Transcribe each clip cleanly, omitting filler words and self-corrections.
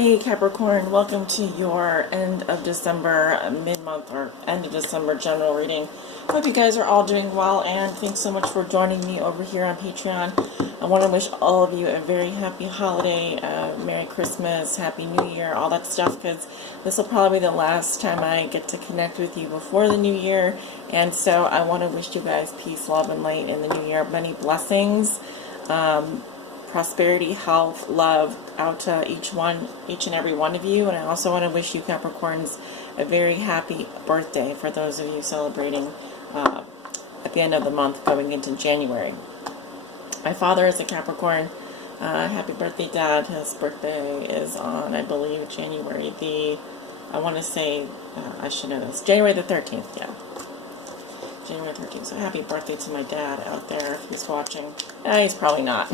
Hey Capricorn, welcome to your end of December, mid-month or end of December general reading. Hope you guys are all doing well, and thanks so much for joining me over here on Patreon. I want to wish all of you a very happy holiday, Merry Christmas, Happy New Year, all that stuff, because this will probably be the last time I get to connect with you before the new year, and so I want to wish you guys peace, love, and light in the new year. Many blessings. Prosperity, health, love out to each and every one of you. And I also want to wish you Capricorns a very happy birthday for those of you celebrating at the end of the month going into January. My father is a Capricorn. Happy birthday, Dad. His birthday is on, I believe, January the, I want to say, I should know this, January the 13th, yeah. January 13th. So happy birthday to my dad out there if he's watching. He's probably not.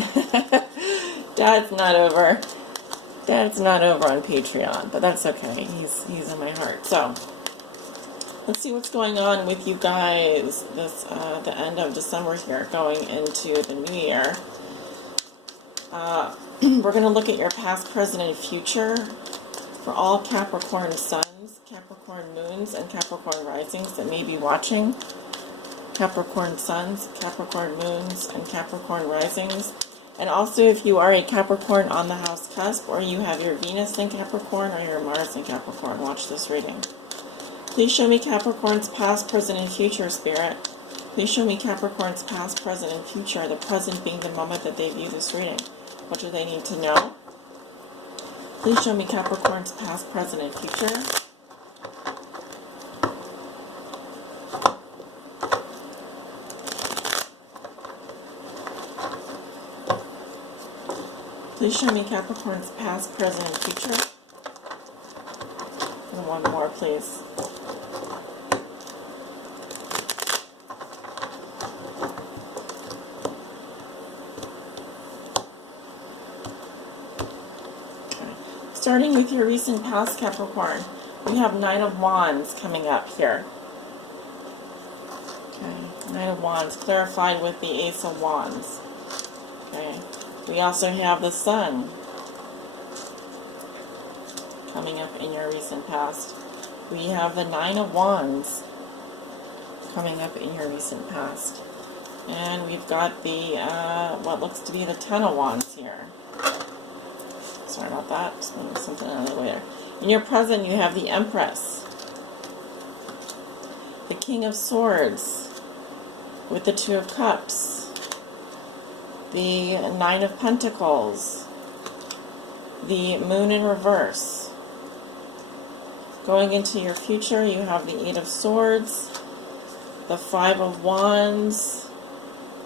Dad's not over. Dad's not over on Patreon, but that's okay. He's in my heart. So let's see what's going on with you guys this the end of December here, going into the new year. We're going to look at your past, present, and future for all Capricorn suns, Capricorn moons, and Capricorn risings that may be watching. Capricorn suns, Capricorn moons, and Capricorn risings. And also if you are a Capricorn on the house cusp, or you have your Venus in Capricorn or your Mars in Capricorn, watch this reading. Please show me Capricorn's past, present, and future, Spirit. Please show me Capricorn's past, present, and future, the present being the moment that they view this reading. What do they need to know? Please show me Capricorn's past, present, and future. Please show me Capricorn's past, present, and future. And one more, please. Okay. Starting with your recent past, Capricorn, we have Nine of Wands coming up here. Okay, Nine of Wands, clarified with the Ace of Wands. Okay. We also have the Sun coming up in your recent past. We have the Nine of Wands coming up in your recent past. And we've got the, what looks to be the Ten of Wands here. Sorry about that, just moving something out of the way there. In your present, you have the Empress, the King of Swords with the Two of Cups, the Nine of Pentacles, the Moon in reverse. Going into your future, you have the Eight of Swords, the Five of Wands,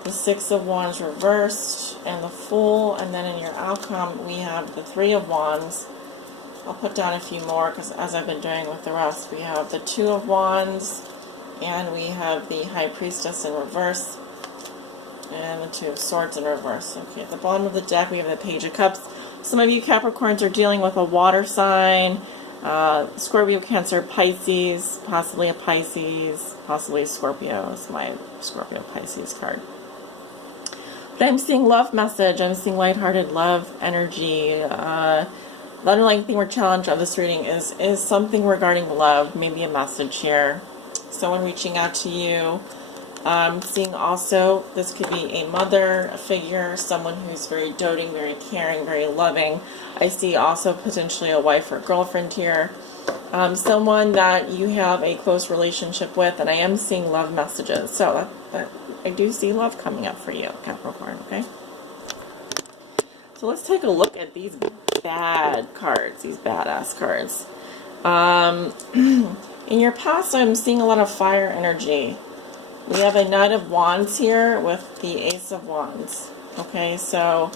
the Six of Wands reversed, and the Fool. And then in your outcome, we have the Three of Wands. I'll put down a few more because as I've been doing with the rest, we have the Two of Wands, and we have the High Priestess in reverse, and the Two of Swords in reverse. Okay, at the bottom of the deck, we have the Page of Cups. Some of you Capricorns are dealing with a water sign, Scorpio, Cancer, Pisces, possibly a Pisces, possibly a Scorpio. It's my Scorpio Pisces card. But I'm seeing love message. I'm seeing lighthearted love energy. The underlying theme or challenge of this reading is something regarding love, maybe a message here. Someone reaching out to you. I'm seeing also, this could be a mother figure, someone who's very doting, very caring, very loving. I see also potentially a wife or girlfriend here. Someone that you have a close relationship with, and I am seeing love messages. So I do see love coming up for you, Capricorn, okay? So let's take a look at these bad cards, these badass cards. In your past, I'm seeing a lot of fire energy. We have a Knight of Wands here with the Ace of Wands. Okay, so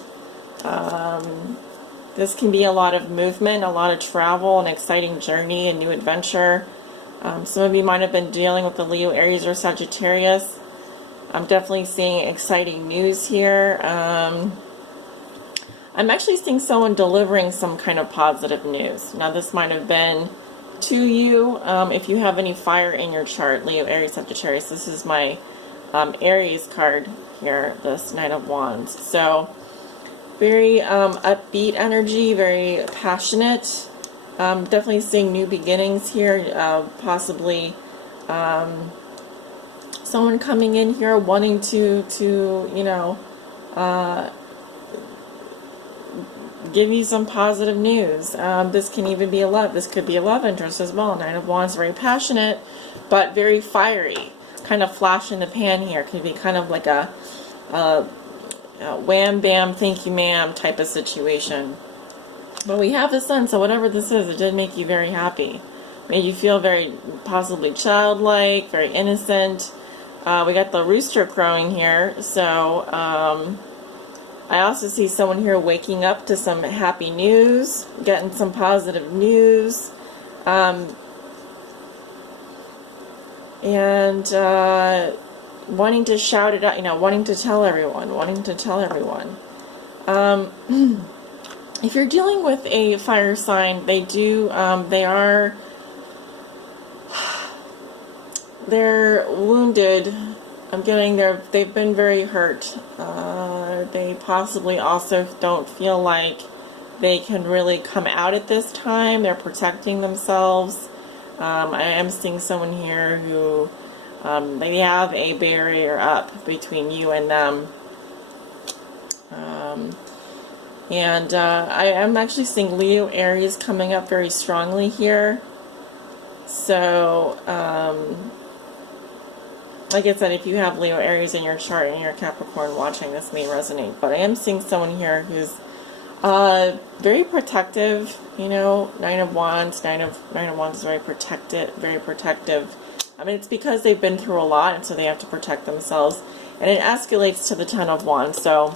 this can be a lot of movement, a lot of travel, an exciting journey, a new adventure. Some of you might have been dealing with the Leo, Aries, or Sagittarius. I'm definitely seeing exciting news here. I'm actually seeing someone delivering some kind of positive news. Now, this might have been to you, if you have any fire in your chart, Leo, Aries, Sagittarius. This is my Aries card here, this Knight of Wands. So Very upbeat energy, very passionate. Definitely seeing new beginnings here, possibly someone coming in here wanting to you know, give you some positive news. This can even be this could be a love interest as well. Nine of Wands, very passionate, but very fiery. Kind of flash in the pan here. Could be kind of like a wham bam, thank you ma'am type of situation. But we have the Sun, so whatever this is, it did make you very happy. Made you feel very possibly childlike, very innocent. We got the rooster crowing here, so I also see someone here waking up to some happy news, getting some positive news, and wanting to shout it out, you know, wanting to tell everyone. If you're dealing with a fire sign, they're wounded. They've been very hurt. They possibly also don't feel like they can really come out at this time. They're protecting themselves. I am seeing someone here who they have a barrier up between you and them. I am actually seeing Leo Aries coming up very strongly here. So, like I said, if you have Leo Aries in your chart and you're Capricorn watching, this may resonate. But I am seeing someone here who's very protective. You know, Nine of Wands is very protective. I mean, it's because they've been through a lot, and so they have to protect themselves. And it escalates to the Ten of Wands. So,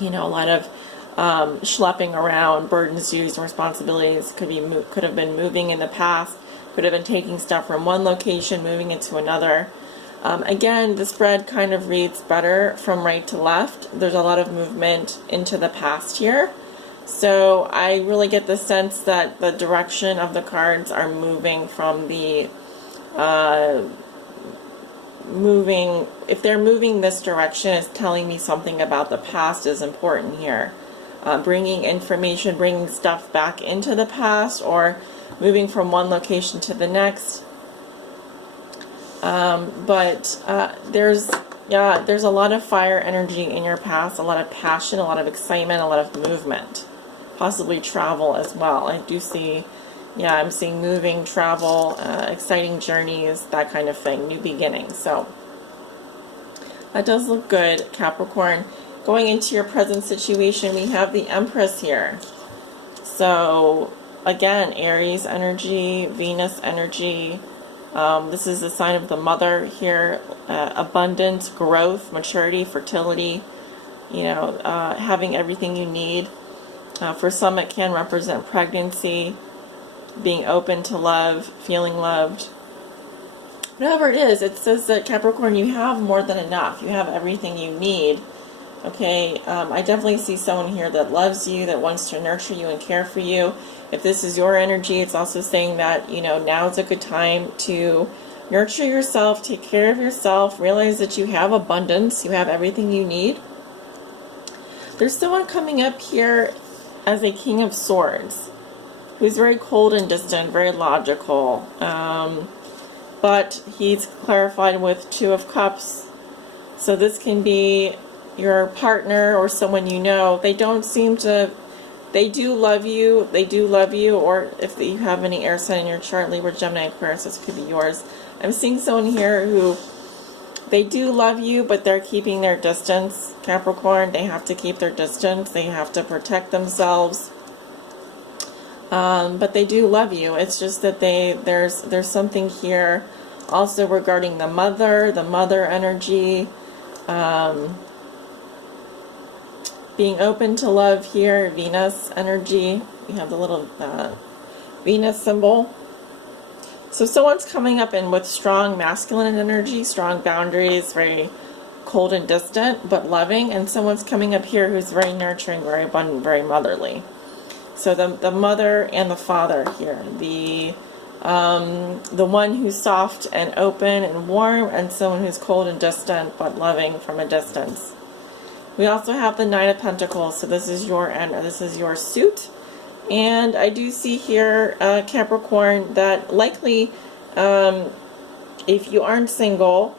you know, a lot of schlepping around, burdens, duties, and responsibilities could have been moving in the past. Could have been taking stuff from one location, moving it to another. Again, the spread kind of reads better from right to left. There's a lot of movement into the past here. So I really get the sense that the direction of the cards are moving from the if they're moving this direction, it's telling me something about the past is important here. Bringing information, bringing stuff back into the past, or moving from one location to the next. There's a lot of fire energy in your past, a lot of passion, a lot of excitement, a lot of movement, possibly travel as well. I do see, I'm seeing moving, travel, exciting journeys, that kind of thing, new beginnings. So that does look good, Capricorn. Going into your present situation, we have the Empress here. So again, Aries energy, Venus energy. This is a sign of the mother here. Abundance, growth, maturity, fertility. Having everything you need. For some, it can represent pregnancy, being open to love, feeling loved. Whatever it is, it says that Capricorn, you have more than enough. You have everything you need. Okay, I definitely see someone here that loves you, that wants to nurture you and care for you. If this is your energy, it's also saying that, now is a good time to nurture yourself, take care of yourself, realize that you have abundance, you have everything you need. There's someone coming up here as a King of Swords, who's very cold and distant, very logical, but he's clarified with Two of Cups. So this can be your partner or someone you know. They do love you, or if you have any air sign in your chart, Libra, Gemini, Aquarius, this could be yours. I'm seeing someone here who, they do love you, but they're keeping their distance, Capricorn. They have to keep their distance, they have to protect themselves, but they do love you. It's just that there's something here also regarding the mother energy, being open to love here, Venus energy. We have the little Venus symbol. So someone's coming up in with strong masculine energy, strong boundaries, very cold and distant, but loving. And someone's coming up here who's very nurturing, very abundant, very motherly. So the mother and the father here. The one who's soft and open and warm, and someone who's cold and distant, but loving from a distance. We also have the Nine of Pentacles, so this is your suit. And I do see here, Capricorn, that likely, if you aren't single,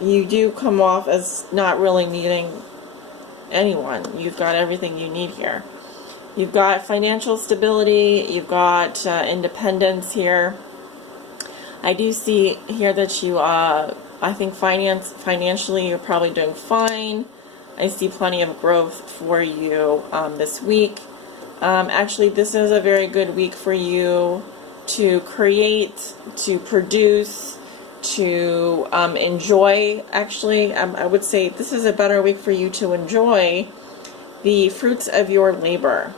you do come off as not really needing anyone. You've got everything you need here. You've got financial stability, you've got independence here. I do see here that you, I think financially you're probably doing fine. I see plenty of growth for you this week. Actually, this is a very good week for you to create, to produce, to enjoy. Actually, I would say this is a better week for you to enjoy the fruits of your labor.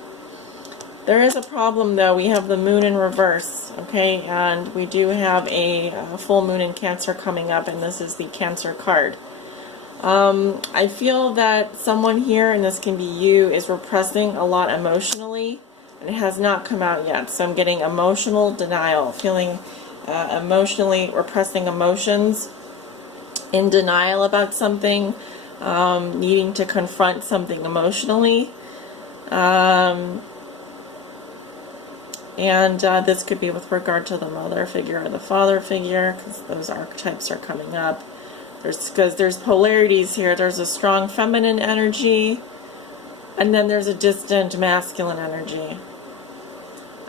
There is a problem, though. We have the moon in reverse, okay, and we do have a full moon in Cancer coming up, and this is the Cancer card. I feel that someone here, and this can be you, is repressing a lot emotionally, and it has not come out yet. So I'm getting emotional denial, feeling emotionally repressing emotions, in denial about something, needing to confront something emotionally. And this could be with regard to the mother figure or the father figure, because those archetypes are coming up. Because there's polarities here. There's a strong feminine energy, and then there's a distant masculine energy.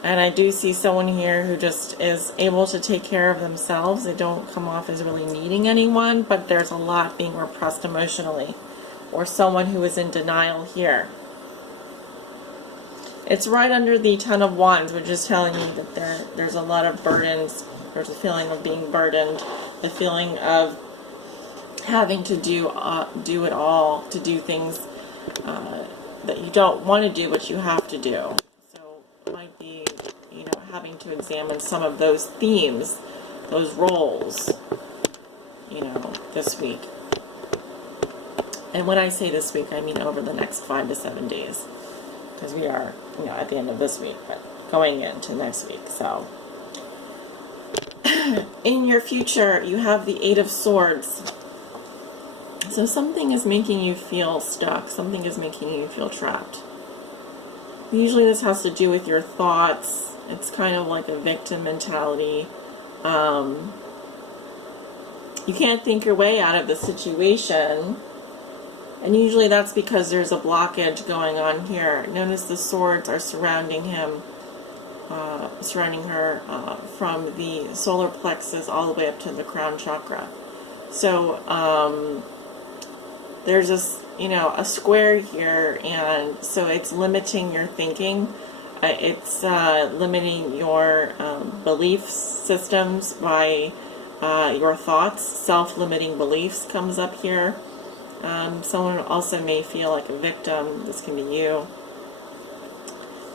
And I do see someone here who just is able to take care of themselves. They don't come off as really needing anyone, but there's a lot being repressed emotionally. Or someone who is in denial here. It's right under the Ten of Wands, which is telling me that there's a lot of burdens. There's a feeling of being burdened, the feeling of having to do it all, to do things that you don't want to do, but you have to do. So it might be, having to examine some of those themes, those roles, this week. And when I say this week, I mean over the next 5 to 7 days. Because we are, at the end of this week, but going into next week. So, in your future, you have the Eight of Swords. So something is making you feel stuck. Something is making you feel trapped. Usually this has to do with your thoughts. It's kind of like a victim mentality. You can't think your way out of the situation. And usually that's because there's a blockage going on here. Notice the swords are surrounding him, surrounding her from the solar plexus all the way up to the crown chakra. So there's a square here, and so it's limiting your thinking. It's limiting your belief systems by your thoughts. Self-limiting beliefs comes up here. Someone also may feel like a victim. This can be you.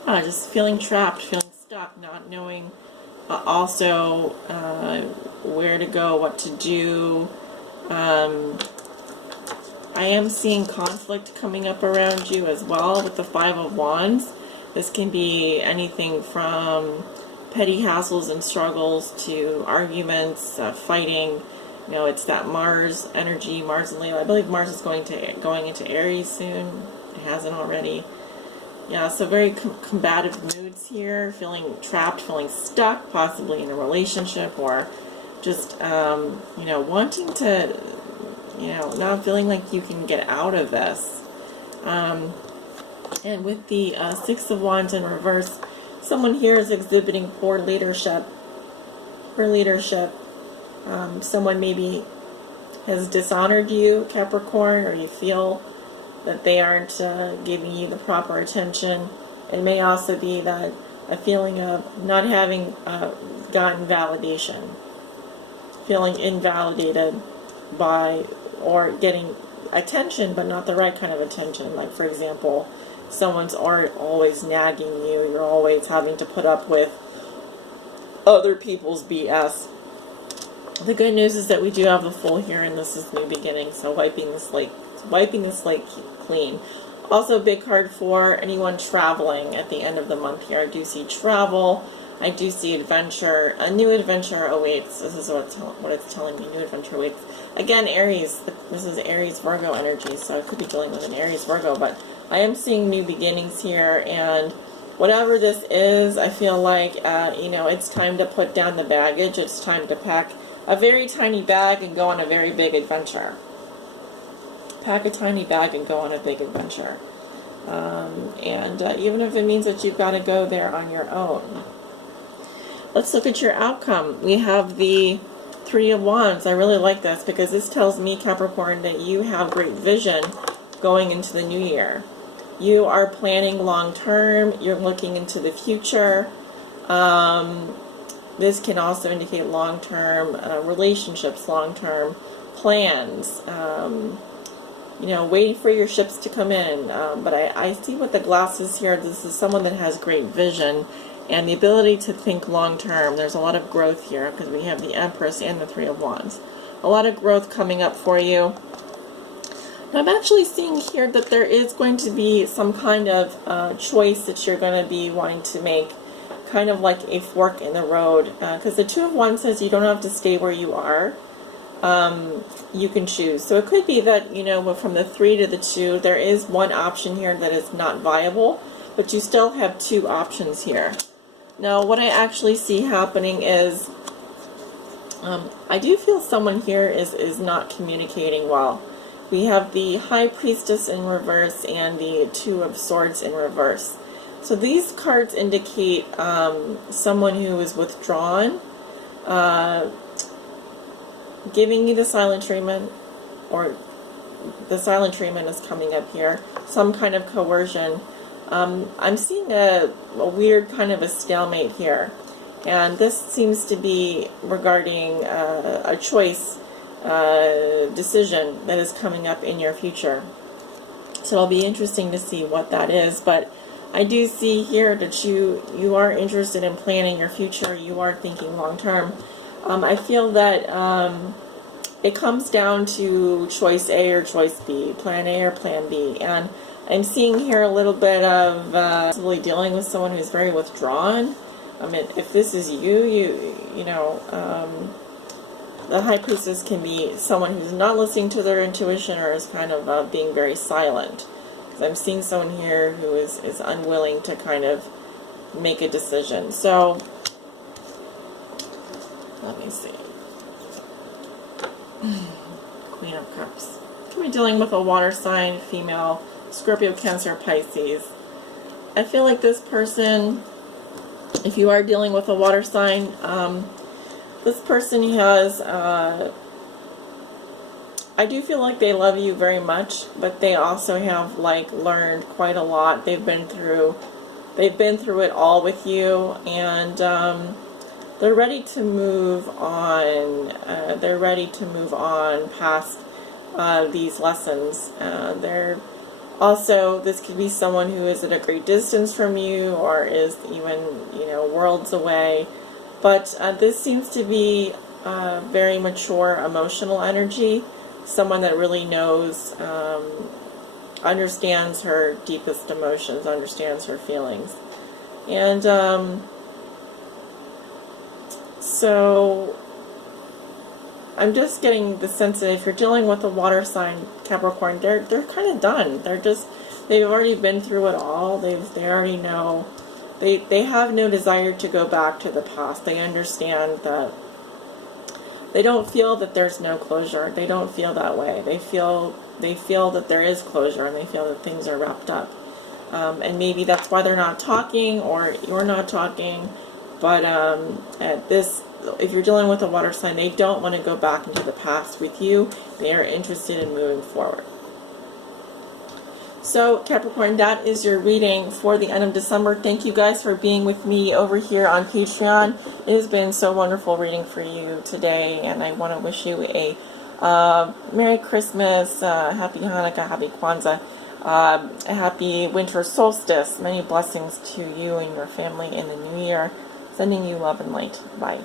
Just feeling trapped, feeling stuck, not knowing also where to go, what to do. I am seeing conflict coming up around you as well with the Five of Wands. This can be anything from petty hassles and struggles to arguments, fighting. It's that Mars energy, Mars and Leo. I believe Mars is going into Aries soon. It hasn't already. Yeah, so very combative moods here, feeling trapped, feeling stuck, possibly in a relationship, or just, wanting to, not feeling like you can get out of this. And with the Six of Wands in reverse, someone here is exhibiting poor leadership. Someone maybe has dishonored you, Capricorn, or you feel that they aren't giving you the proper attention. It may also be that a feeling of not having gotten validation, feeling invalidated by, or getting attention but not the right kind of attention. Like, for example, someone's always nagging you, you're always having to put up with other people's BS. The good news is that we do have the Fool here, and this is new beginning, so wiping the slate clean. Also a big card for anyone traveling at the end of the month here. I do see travel. I do see adventure. A new adventure awaits. This is what it's telling me. New adventure awaits. Again, Aries. This is Aries Virgo energy, so I could be dealing with an Aries Virgo, but I am seeing new beginnings here, and whatever this is, I feel like, it's time to put down the baggage. It's time to pack a very tiny bag and go on a very big adventure. Pack a tiny bag and go on a big adventure. Even if it means that you've got to go there on your own. Let's look at your outcome. We have the Three of Wands. I really like this because this tells me, Capricorn, that you have great vision going into the new year. You are planning long term. You're looking into the future. This can also indicate long term relationships, long term plans. Waiting for your ships to come in. But I see with the glasses here, this is someone that has great vision and the ability to think long term. There's a lot of growth here because we have the Empress and the Three of Wands. A lot of growth coming up for you. I'm actually seeing here that there is going to be some kind of choice that you're going to be wanting to make, kind of like a fork in the road. Because the Two of Wands says you don't have to stay where you are. You can choose. So it could be that, from the 3 to the 2, there is one option here that is not viable, but you still have 2 options here. Now, what I actually see happening is, I do feel someone here is not communicating well. We have the High Priestess in reverse and the Two of Swords in reverse. So these cards indicate someone who is withdrawn, giving you the silent treatment, or the silent treatment is coming up here, some kind of coercion. I'm seeing a weird kind of a stalemate here, and this seems to be regarding a choice decision that is coming up in your future. So it'll be interesting to see what that is, but I do see here that you are interested in planning your future. You are thinking long term. I feel that it comes down to choice A or choice B, plan A or plan B, and I'm seeing here a little bit of possibly dealing with someone who's very withdrawn. I mean, if this is the High Priestess can be someone who's not listening to their intuition or is kind of being very silent. Because I'm seeing someone here who is unwilling to kind of make a decision. So, let me see. Queen of Cups. Can be dealing with a water sign, female, Scorpio, Cancer, Pisces. I feel like this person, if you are dealing with a water sign, this person has, I do feel like they love you very much, but they also have learned quite a lot. They've been through it all with you, and they're ready to move on. They're ready to move on past these lessons. This could be someone who is at a great distance from you, or is even, worlds away. But this seems to be very mature emotional energy. Someone that really knows, understands her deepest emotions, understands her feelings. And so I'm just getting the sense that if you're dealing with a water sign, Capricorn, they're kind of done. They've already been through it all. They already know. They have no desire to go back to the past. They understand that they don't feel that there's no closure. They don't feel that way. They feel that there is closure, and they feel that things are wrapped up. And maybe that's why they're not talking, or you're not talking. But if you're dealing with a water sign, they don't want to go back into the past with you. They are interested in moving forward. So, Capricorn, that is your reading for the end of December. Thank you guys for being with me over here on Patreon. It has been so wonderful reading for you today, and I want to wish you a Merry Christmas, Happy Hanukkah, Happy Kwanzaa, a happy winter solstice. Many blessings to you and your family in the new year. Sending you love and light. Bye.